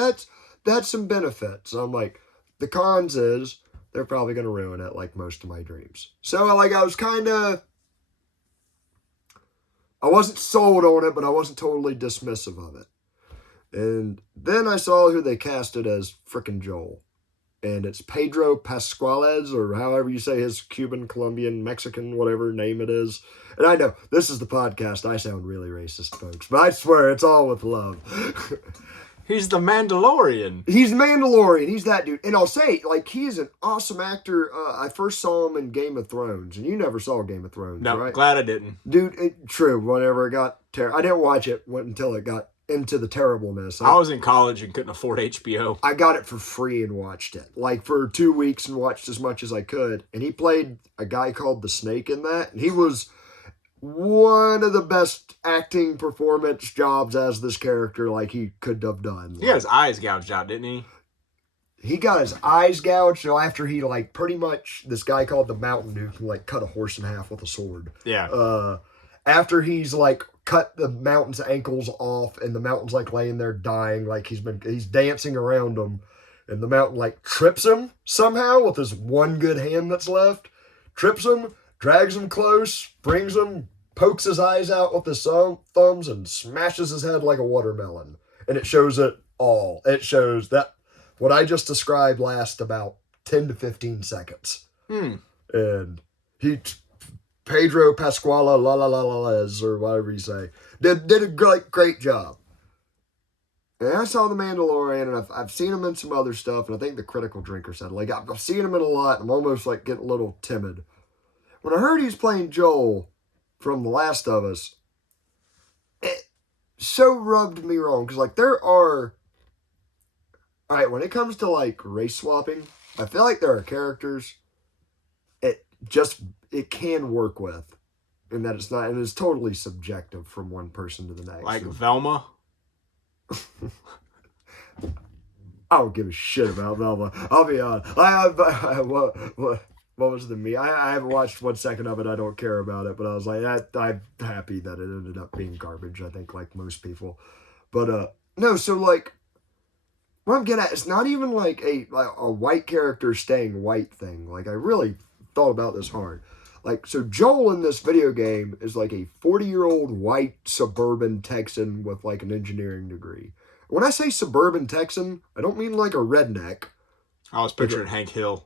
that's some benefits. So I'm like, the cons is they're probably going to ruin it like most of my dreams. So like I was kind of... I wasn't sold on it, but I wasn't totally dismissive of it. And then I saw who they casted as frickin' Joel. And it's Pedro Pascalalalalala, or however you say his Cuban, Colombian, Mexican, whatever name it is. And I know, this is the podcast. I sound really racist, folks. But I swear, it's all with love. He's the Mandalorian. He's the Mandalorian. He's that dude. And I'll say, like, he's an awesome actor. I first saw him in Game of Thrones. And you never saw Game of Thrones, no, right? Glad I didn't. Dude, true. Whenever it got I didn't watch it until it got into the terribleness. I was in college and couldn't afford HBO. I got it for free and watched it. Like, for 2 weeks and watched as much as I could. And he played a guy called the Snake in that. And he was one of the best acting performance jobs as this character like he could have done. He got his eyes gouged out, didn't he? He got his eyes gouged after he like pretty much this guy called the Mountain who can like cut a horse in half with a sword. Yeah. After he's like cut the Mountain's ankles off and the Mountain's like laying there dying, like he's dancing around him, and the Mountain like trips him somehow with his one good hand that's left, trips him, drags him close, brings him, pokes his eyes out with his thumbs, and smashes his head like a watermelon. And it shows it all. It shows that what I just described lasts about 10 to 15 seconds. And Pedro Pascalalalalala, or whatever you say, did a great job. And I saw The Mandalorian, and I've seen him in some other stuff, and I think the Critical Drinker said, like, I've seen him in a lot, and I'm almost like getting a little timid. When I heard he was playing Joel from The Last of Us, it so rubbed me wrong. Because, like, there are... Alright, when it comes to, like, race swapping, I feel like there are characters it can work with. And that it's not... And it's totally subjective from one person to the next. Like Velma? I don't give a shit about Velma. I'll be honest. What was the me? I haven't watched 1 second of it. I don't care about it. But I was like, I'm happy that it ended up being garbage, I think, like most people. But, no, so, like, what I'm getting at, it's not even, like, a white character staying white thing. Like, I really thought about this hard. Like, so Joel in this video game is, like, a 40-year-old white suburban Texan with, like, an engineering degree. When I say suburban Texan, I don't mean, like, a redneck. I was picturing Hank Hill.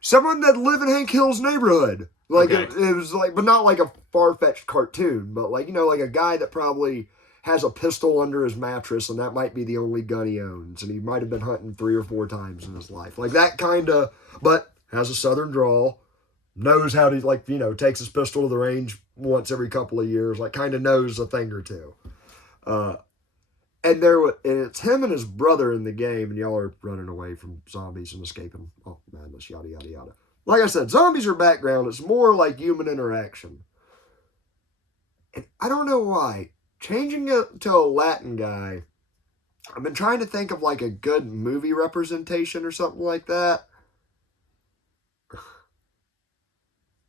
Someone that lived in Hank Hill's neighborhood. Like, Okay. it was like, but not like a far-fetched cartoon, but like, like a guy that probably has a pistol under his mattress and that might be the only gun he owns. And he might have been hunting 3 or 4 times in his life. Like that kind of, but has a southern drawl, knows how to, like, takes his pistol to the range once every couple of years, like kind of knows a thing or two. And it's him and his brother in the game, and y'all are running away from zombies and escaping. Oh, madness, yada, yada, yada. Like I said, zombies are background. It's more like human interaction. And I don't know why. Changing it to a Latin guy, I've been trying to think of like a good movie representation or something like that.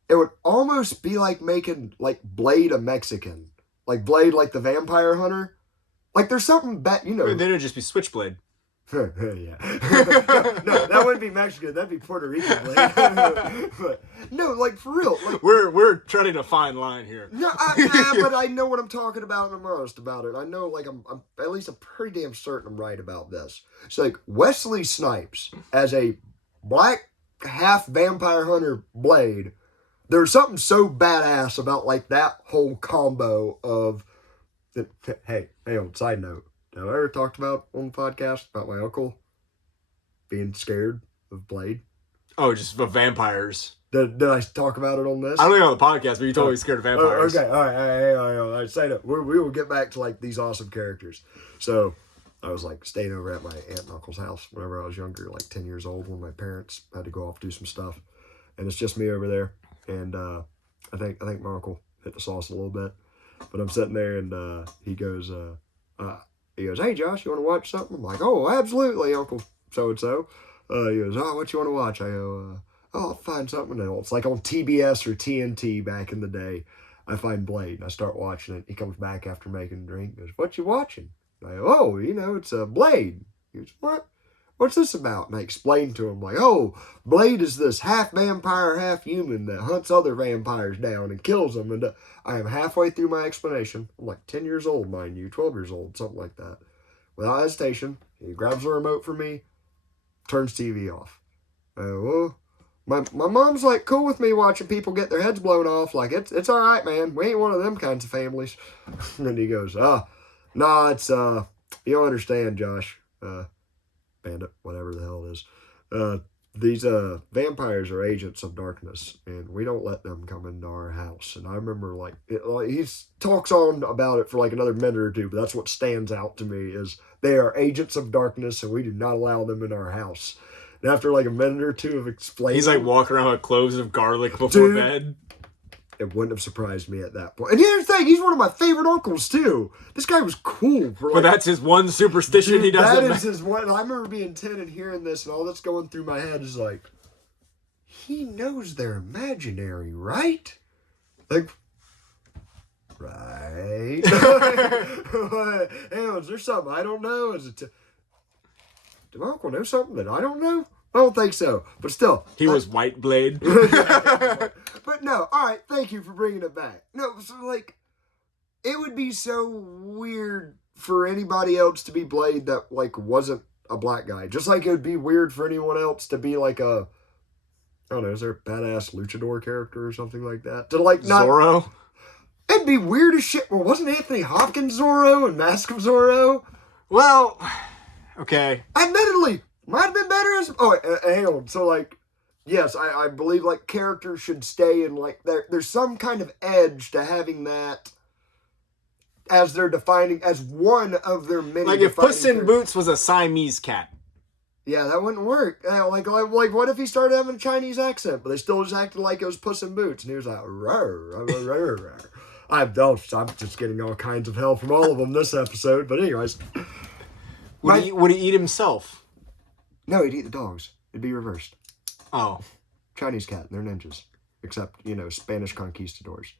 It would almost be like making like Blade a Mexican. Like Blade, like the vampire hunter. Like there's something bad, Then it'd just be Switchblade. Yeah. no, that wouldn't be Mexican. That'd be Puerto Rican. But, no, like for real. Like, we're treading a fine line here. No, but I know what I'm talking about and I'm honest about it. I know, like I'm at least I'm pretty damn certain I'm right about this. So like Wesley Snipes as a black half vampire hunter Blade. There's something so badass about like that whole combo of. Hey, on side note. Have I ever talked about on the podcast about my uncle being scared of Blade? Oh, just of vampires. Did I talk about it on this? I don't think on the podcast, but you told me he's scared of vampires. Okay, all right. I say that we will get back to like these awesome characters. So I was like staying over at my aunt and uncle's house whenever I was younger, like 10 years old, when my parents had to go off do some stuff, and it's just me over there. And I think my uncle hit the sauce a little bit, but I'm sitting there and he goes, "Hey Josh, you want to watch something?" I'm like, "Oh, absolutely, Uncle so and so." He goes, "Oh, what you want to watch?" I go, "Oh, I'll find something else." It's like on TBS or TNT back in the day. I find Blade and I start watching it. He comes back after making a drink. He goes, "What you watching?" I go, "Oh, it's a Blade." He goes, "What? What's this about?" And I explained to him, like, "Oh, Blade is this half vampire, half human that hunts other vampires down and kills them." And I am halfway through my explanation. I'm like 10 years old, mind you, 12 years old, something like that. Without hesitation, he grabs the remote from me, turns TV off. I go, "Well, my mom's like cool with me watching people get their heads blown off. Like, it's all right, man. We ain't one of them kinds of families." And he goes, "Nah, it's, you don't understand, Josh. Bandit, whatever the hell it is. These vampires are agents of darkness, and we don't let them come into our house." And I remember he talks on about it for like another minute or two, but that's what stands out to me is they are agents of darkness, and we do not allow them in our house. And after like a minute or two of explaining, he's like walking around with cloves of garlic before bed. It wouldn't have surprised me at that point. And here's the thing, he's one of my favorite uncles too. This guy was cool. But that's his one superstition he doesn't. That is his one. I remember being 10 and hearing this, and all that's going through my head is like, he knows they're imaginary, right? Like, right? Hey, is there something I don't know? Did my uncle know something that I don't know? I don't think so, but still. He was White Blade. But no, all right, thank you for bringing it back. No, so like, it would be so weird for anybody else to be Blade that like wasn't a black guy. Just like it would be weird for anyone else to be like I don't know, is there a badass luchador character or something like that? To like not Zorro? It'd be weird as shit. Well, wasn't Anthony Hopkins Zorro and Mask of Zorro? Well, okay. Admittedly, might have been better as... Oh, hang on. So, like, yes, I believe, like, characters should stay in, like... There's some kind of edge to having that as they're defining... As one of their many... Like, if Puss in Boots was a Siamese cat. Yeah, that wouldn't work. Like, what if he started having a Chinese accent, but they still just acted like it was Puss in Boots, and he was like... Rawr, rawr, rawr, rawr. I'm just getting all kinds of hell from all of them this episode, but anyways... Would he eat himself? No, he'd eat the dogs. It'd be reversed. Oh. Chinese cat, they're ninjas. Except, Spanish conquistadors.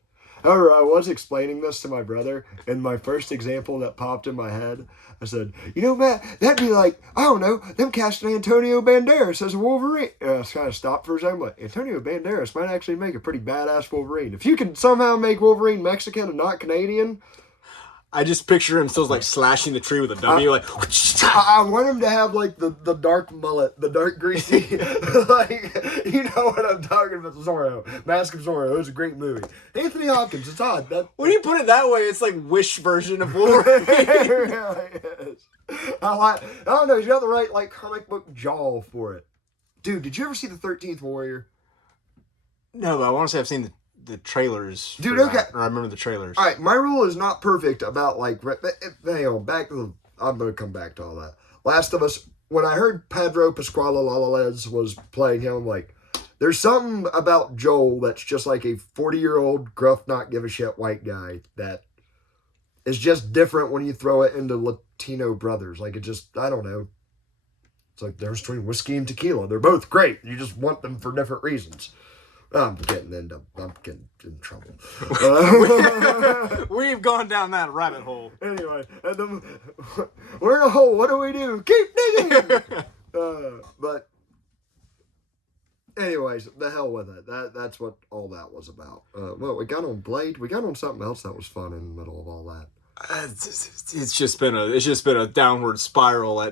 However, I was explaining this to my brother, and my first example that popped in my head, I said, Matt, that'd be like, I don't know, them casting Antonio Banderas as a Wolverine. And I kind of stopped for a second, like, Antonio Banderas might actually make a pretty badass Wolverine. If you can somehow make Wolverine Mexican and not Canadian... I just picture him still like slashing the tree with a W, like. I want him to have like the dark mullet, the dark greasy, like you know what I'm talking about. Zorro, Mask of Zorro. It was a great movie. Anthony Hopkins. It's odd. When you put it that way, it's like Wish version of Wolverine. It really is. I don't know. He's got the right like comic book jaw for it. Dude, did you ever see the 13th Warrior? No, but I want to say I've seen the trailers. Dude, okay. Or I remember the trailers. All right, my rule is not perfect about like. Hang on, I'm gonna come back to all that. Last of Us. When I heard Pedro Pascalalalalala was playing him, I'm like, there's something about Joel that's just like a 40-year-old gruff, not give a shit white guy that is just different when you throw it into Latino brothers. Like it just, I don't know. It's like there's between whiskey and tequila. They're both great. You just want them for different reasons. I'm getting in trouble. We've gone down that rabbit hole. Anyway, we're in a hole. What do we do? Keep digging. But anyways, the hell with it. That's what all that was about. Well, we got on Blade. We got on something else that was fun in the middle of all that. It's just been a downward spiral. I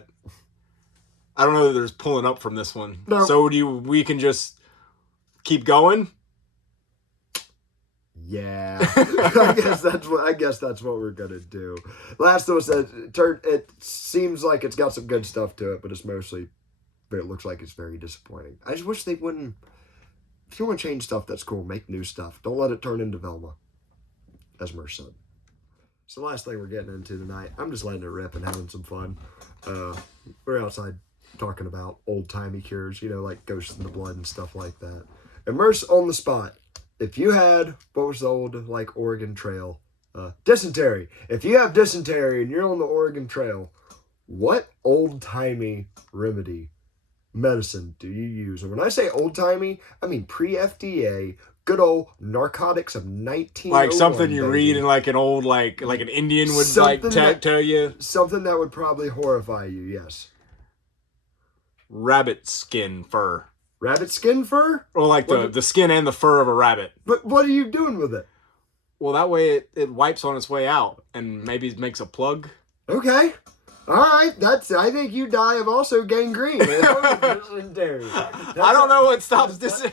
don't know that there's pulling up from this one. No. So we can just keep going? Yeah, I guess that's what we're gonna do. Last of Us, it seems like it's got some good stuff to it, but it looks like it's very disappointing. I just wish they wouldn't. If you want to change stuff, that's cool. Make new stuff. Don't let it turn into Velma, as Merce said. So the last thing we're getting into tonight, I'm just letting it rip and having some fun. We're outside talking about old-timey cures, like ghosts in the blood and stuff like that. And Merce on the spot. If you had, what was the old, Oregon Trail? Dysentery. If you have dysentery and you're on the Oregon Trail, what old-timey remedy, medicine do you use? And when I say old-timey, I mean pre-FDA, good old narcotics of 1901. Like something you read in an old, like an Indian would tell you? Something that would probably horrify you, yes. Rabbit skin fur. Rabbit skin fur? Or the skin and the fur of a rabbit. But what are you doing with it? Well, that way it wipes on its way out and maybe makes a plug. Okay. All right. I think you die of also gangrene. Dysentery. I don't know what stops this.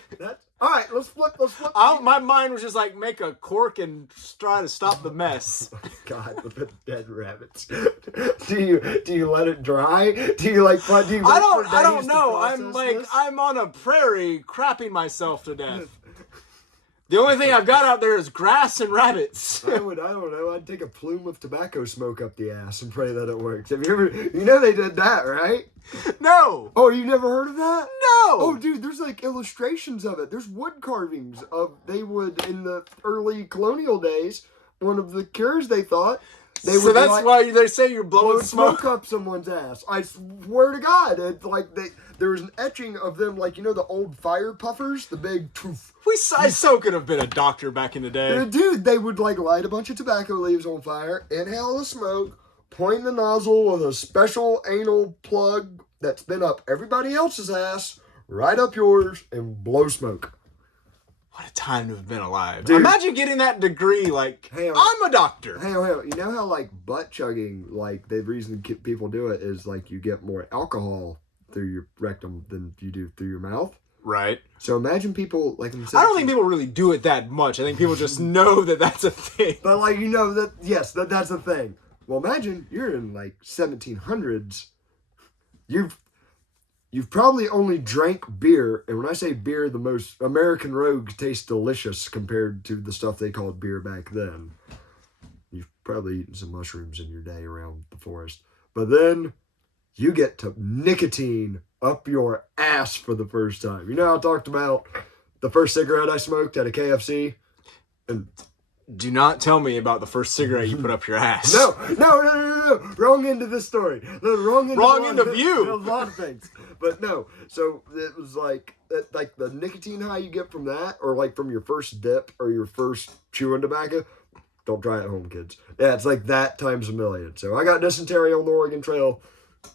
All right, let's flip. My mind was just make a cork and try to stop the mess. Oh, God, the dead rabbits. Do you let it dry? Do you I don't know. I'm on a prairie crapping myself to death. The only thing I've got out there is grass and rabbits. I don't know. I'd take a plume of tobacco smoke up the ass and pray that it works. Have you ever? They did that, right? No. Oh, you never heard of that? No. Oh, dude, there's illustrations of it. There's wood carvings of they would in the early colonial days. One of the cures they thought. So that's why they say you're blowing smoke up someone's ass. I swear to God, there was an etching of them, the old fire puffers, the big toof. I so could have been a doctor back in the day. Dude, they would light a bunch of tobacco leaves on fire, inhale the smoke, point the nozzle with a special anal plug that's been up everybody else's ass, right up yours, and blow smoke. What a time to have been alive. Dude. Imagine getting that degree, I'm a doctor. Hey, you know how, butt chugging, the reason people do it is, you get more alcohol through your rectum than you do through your mouth? Right. So imagine people, I don't think people really do it that much. I think people just know that that's a thing. But, that, yes, that's a thing. Well, imagine you're in, 1700s. You've probably only drank beer, and when I say beer, the most American Rogue tastes delicious compared to the stuff they called beer back then. You've probably eaten some mushrooms in your day around the forest. But then you get to nicotine up your ass for the first time. You know how I talked about the first cigarette I smoked at a KFC? And do not tell me about the first cigarette you put up your ass. No. Wrong end of this story. Wrong end of view. A lot of things. But no. So it was the nicotine high you get from that, or from your first dip or your first chewing tobacco. Don't try it at home, kids. Yeah, it's that times a million. So I got dysentery on the Oregon Trail.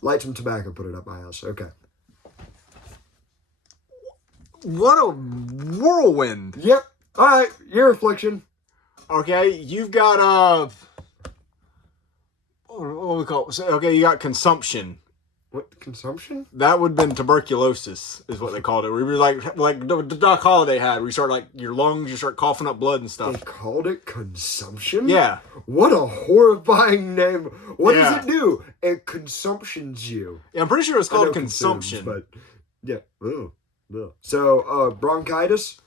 Light some tobacco, put it up my ass. Okay. What a whirlwind. Yep. All right. Your affliction. Okay, you've got what do we call it? So, okay, you got consumption. What, consumption? That would have been tuberculosis, is what they called it. Where you were like the Doc Holliday had, where you start like your lungs, you start coughing up blood and They stuff. called it consumption? Yeah. What a horrifying name. What Yeah. does it do? It consumptions you. Yeah, I'm pretty sure it's I know called consumption. consumes, but yeah. Ugh. Ugh. So, bronchitis,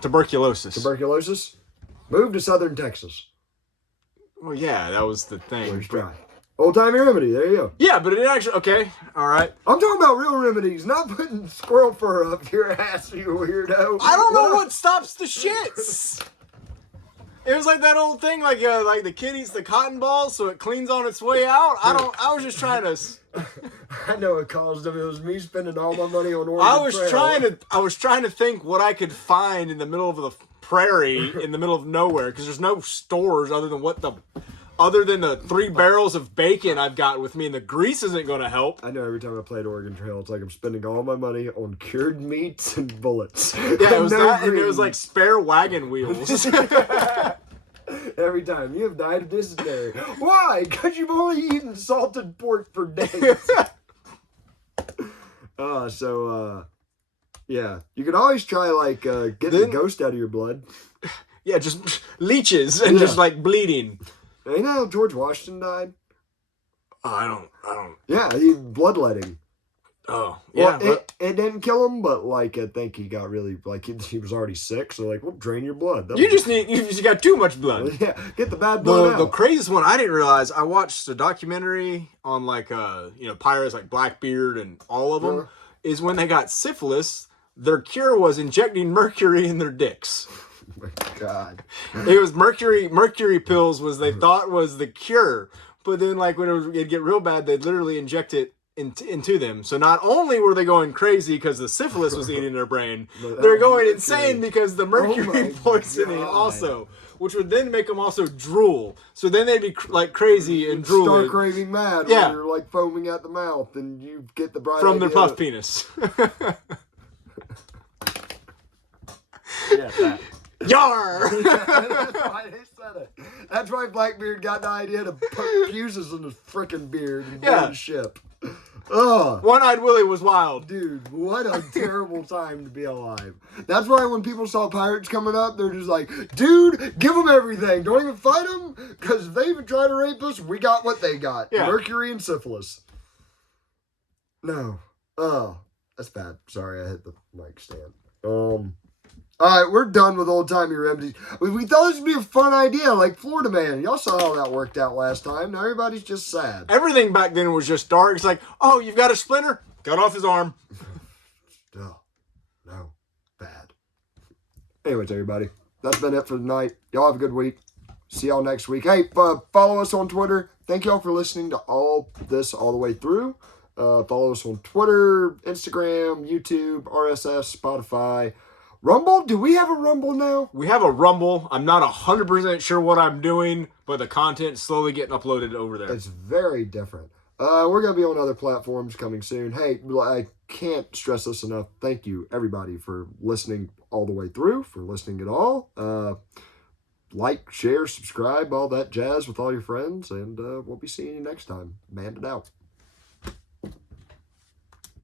Tuberculosis. tuberculosis, move to southern Texas. Well, yeah, that was the thing. Where's dry? Old-timey remedy. There you go. Yeah, but it actually, okay, all right. I'm talking about real remedies, not putting squirrel fur up your ass, you weirdo. I don't know what stops the shits. It was like that old thing, like the kid eats the cotton balls so it cleans on its way out. I was just trying to. I know it caused them. It was me spending all my money on Oregon I was Trail. trying to think what I could find in the middle of the prairie, in the middle of nowhere, because there's no stores other than the 3 barrels of bacon I've got with me, and the grease isn't going to help. I know every time I played Oregon Trail, it's like I'm spending all my money on cured meats and bullets. Yeah, it was No that, and it was greens. like spare wagon wheels. Every time. You have died of dysentery. Why? Because you've only eaten salted pork for days. Yeah. You could always try, like, getting the ghost out of your blood. Yeah, just leeches and just like bleeding. You know how George Washington died? Oh, I don't. Yeah, he bloodletting. Oh, yeah. Well, it didn't kill him, but, like, I think he got really, like, he was already sick, so, like, we'll drain your blood. You just got too much blood. Yeah, get the bad blood out. The craziest one I didn't realize, I watched a documentary on, like, pirates like Blackbeard and all of them, is when they got syphilis, their cure was injecting mercury in their dicks. Oh, my God. It was mercury pills was they thought was the cure, but then, like, when it'd get real bad, they'd literally inject it into them. So not only were they going crazy because the syphilis was eating their brain, they're going insane because the mercury poisoning also, which would then make them also drool. So then they'd be like crazy and drooling. Start craving mad. Yeah. When you're like foaming at the mouth, and you get the bright From their idea puff that- penis. Yeah, that. Yar! That's why they said it. That's why Blackbeard got the idea to put fuses in his frickin' beard and blow the ship. Oh, One-Eyed Willie was wild. dude, what a terrible time to be alive. That's why when people saw pirates coming up, they're just like, dude, give them everything. Don't even fight them, because if they even try to rape us, we got what they got. Yeah. Mercury and syphilis. No. Oh, that's bad. Sorry, I hit the mic stand. All right, we're done with old-timey remedies. We thought this would be a fun idea, like Florida Man. Y'all saw how that worked out last time. Now everybody's just sad. Everything back then was just dark. It's like, oh, you've got a splinter? Cut off his arm. Oh, no. Bad. Anyways, everybody, that's been it for tonight. Y'all have a good week. See y'all next week. Hey, follow us on Twitter. Thank y'all for listening to all this all the way through. Follow us on Twitter, Instagram, YouTube, RSS, Spotify. Rumble? Do we have a Rumble now? We have a Rumble. I'm not 100% sure what I'm doing, but the content's slowly getting uploaded over there. It's very different. We're going to be on other platforms coming soon. Hey, I can't stress this enough. Thank you, everybody, for listening all the way through, for listening at all. Like, share, subscribe, all that jazz with all your friends, and we'll be seeing you next time. Bandit out.